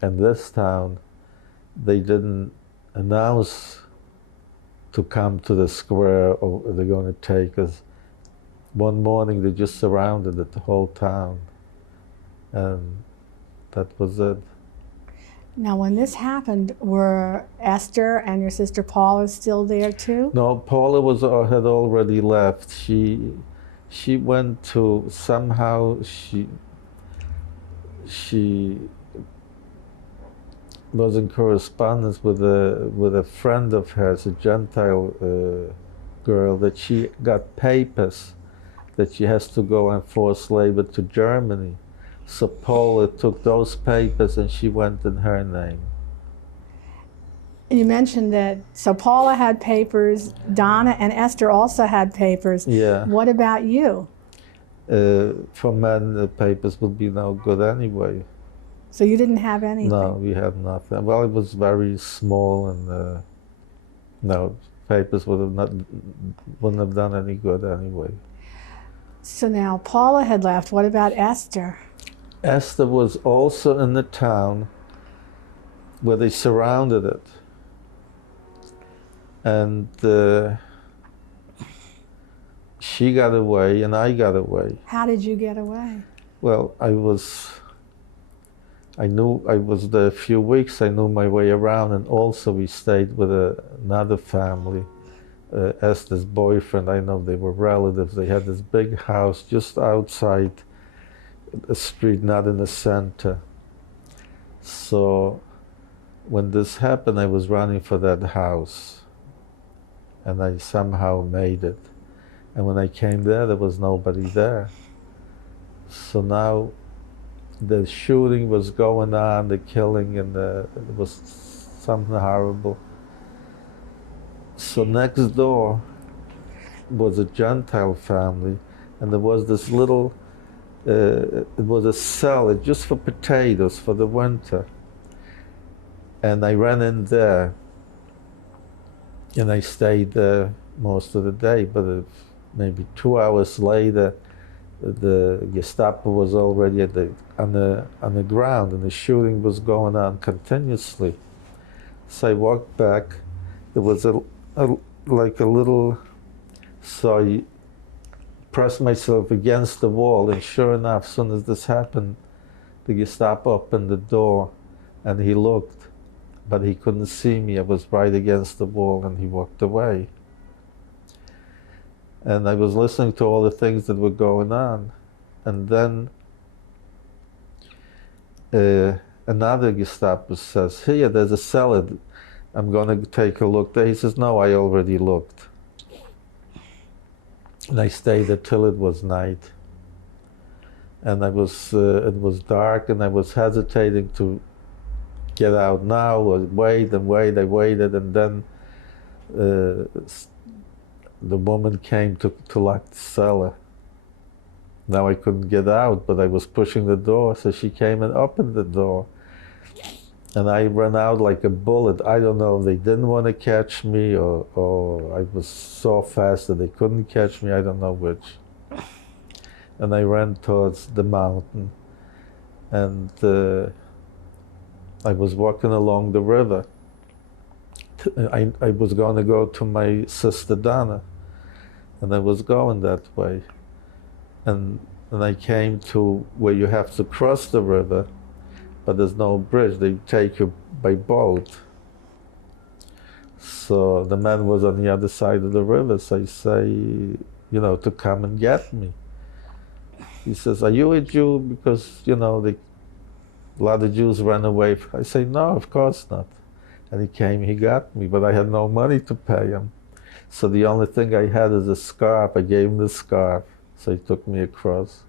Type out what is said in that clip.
And this town, they didn't announce to come to the square or they're going to take us. One morning they just surrounded it, the whole town. And that was it. Now, when this happened, were Esther and your sister Paula still there too? No, Paula had already left. She went to, somehow she was in correspondence with a friend of hers, a Gentile girl, that she got papers that she has to go and force labor to Germany. So Paula took those papers and she went in her name. And you mentioned that, so Paula had papers, Donna and Esther also had papers. Yeah. What about you? For men, the papers would be no good anyway. So you didn't have anything? No, we had nothing. Well, it was very small, and no, papers wouldn't have done any good anyway. So now Paula had left. What about Esther? Esther was also in the town where they surrounded it. And she got away and I got away. How did you get away? Well, I was there a few weeks, I knew my way around, and also we stayed with another family. Esther's boyfriend, I know they were relatives. They had this big house just outside a street, not in the center. So when this happened, I was running for that house, and I somehow made it. And when I came there was nobody there. So now the shooting was going on, the killing, and it was something horrible. So next door was a Gentile family, and there was this little, it was a cellar just for potatoes for the winter. And I ran in there, and I stayed there most of the day, but maybe 2 hours later, the Gestapo was already on the ground, and the shooting was going on continuously. So I walked back. There was like a little, so I pressed myself against the wall, and sure enough, as soon as this happened, the Gestapo opened the door, and he looked, but he couldn't see me. I was right against the wall, and he walked away. And I was listening to all the things that were going on. And then another Gestapo says, "Here, there's a cellar. I'm going to take a look there." He says, "No, I already looked." And I stayed there till it was night. And it was dark, and I was hesitating to get out now or wait and wait. I waited, and then the woman came to lock the cellar. Now I couldn't get out, but I was pushing the door, so she came and opened the door. And I ran out like a bullet. I don't know if they didn't want to catch me or I was so fast that they couldn't catch me. I don't know which. And I ran towards the mountain. And I was walking along the river. I was going to go to my sister Donna, and I was going that way. And I came to where you have to cross the river, but there's no bridge. They take you by boat. So the man was on the other side of the river, so I say, to come and get me. He says, "Are you a Jew?" Because, a lot of Jews ran away. I say, "No, of course not." And he came, he got me, but I had no money to pay him. So the only thing I had is a scarf. I gave him the scarf, so he took me across.